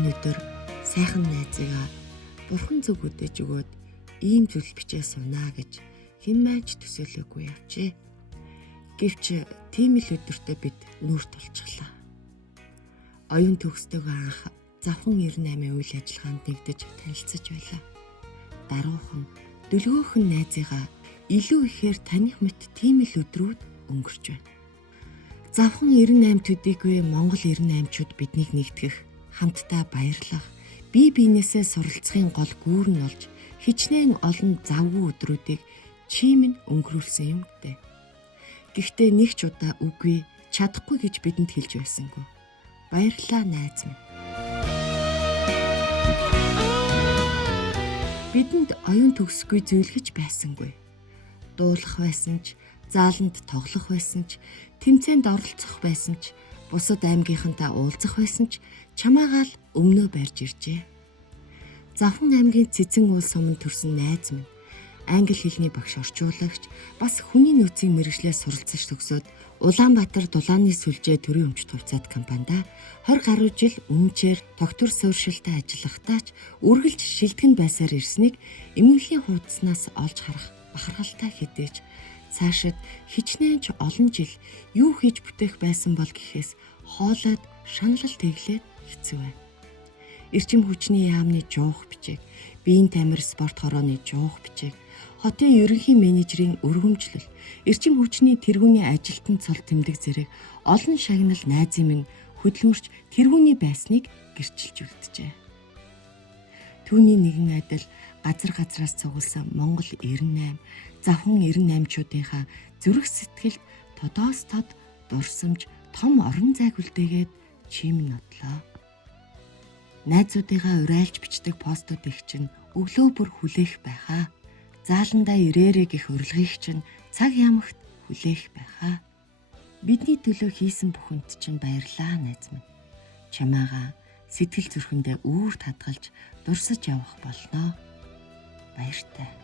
өнөөдөр сайхан найзыгаа бурхан зөв үдэж өгөөд ийм зүйл бичээ сунаа гэж хэн маань ч төсөөлөөгүй явжээ. Гэвч тийм л өдөртөө бид нүүр тулчихлаа. Оюун төгсдөгөө анх завхан 98-ийн үйл ажиллагаанд нэгдэж танилцж байлаа. Даруухан дөлгөөхөн найзыгаа илүү ихээр таних мэт тийм л өдрүүд өнгөрч байна. Завхан 98 төдийгүй Монгол 98-чууд биднийг нэгтгэх, хамтдаа баярлах, бие биенээсээ суралцахын гол гүүр нь болж хичнээн олон завгүй өдрүүдийг чийм нь өнгөрүүлсэн юм дээ. Гэхдээ нэг ч удаа үгүй, чадахгүй гэж бидэнд хэлж байсангүй. Баярлалаа найз минь. Бидэнд оюун төгсгүй зөвлөж байсангүй. Дуулах байсан ч, зааланд тоглох байсан ч, тэмцээнд оролцох байсан ч, бусад аймгийнхантай уулзах байсан ч чамаагаа л өмнөө барьж иржээ. Завхан аймгийн Цэцэн уул суманд төрсэн найз минь, англи хэлний багш орчуулагч, бас хүний нөөцийн мэргэжлээс суралцж төгсөөд Улаанбаатар дулааны сүлжээ төрийн өмч тулцаад компанида 20 гаруй жил үнчээр доктор суурьшилтай ажиллахдаа ч үргэлж шилтгэн байсаар ирснийг эмнэлгийн хуудаснаас олж харах бахархалтай хэдэж цаашид хичнээн ч олон жил юу хийж бүтээх байсан бол гэхээс хоолойд шаналл тэглээд хэцүү байна. Эрчим хүчний яамны жуух бичээг, биеийн тамир спорт хорооны жуух бичээг, хотын ерөнхий менежерийн өргөмжлөл, эрчим хүчний тэргүүний ажилтан цол тэмдэг зэрэг олон шагнал найзын минь хөдөлмөрч тэргүүний байсныг гэрчилж үлджээ. Түүний нэгэн адил газраас цугулсан Монгол 98, завхан 98-чуудынхаа зүрх сэтгэлд тодоос тод дурсамж том орон зайг үлдээгээд чим нотлоо. Найзуудыгаа урайлж бичдэг постууд их чинь өглөө бүр хүлээх байхаа. Зааландаа ирээрээ гэх урилгыг чинь цаг ямагт хүлээх байхаа. Бидний төлөө хийсэн бүхэнд чинь баярлаа найз минь. Чамаагаа сэтгэл зүрхэндээ үүрт хадгалж дурсаж явах болноо. Баяртай.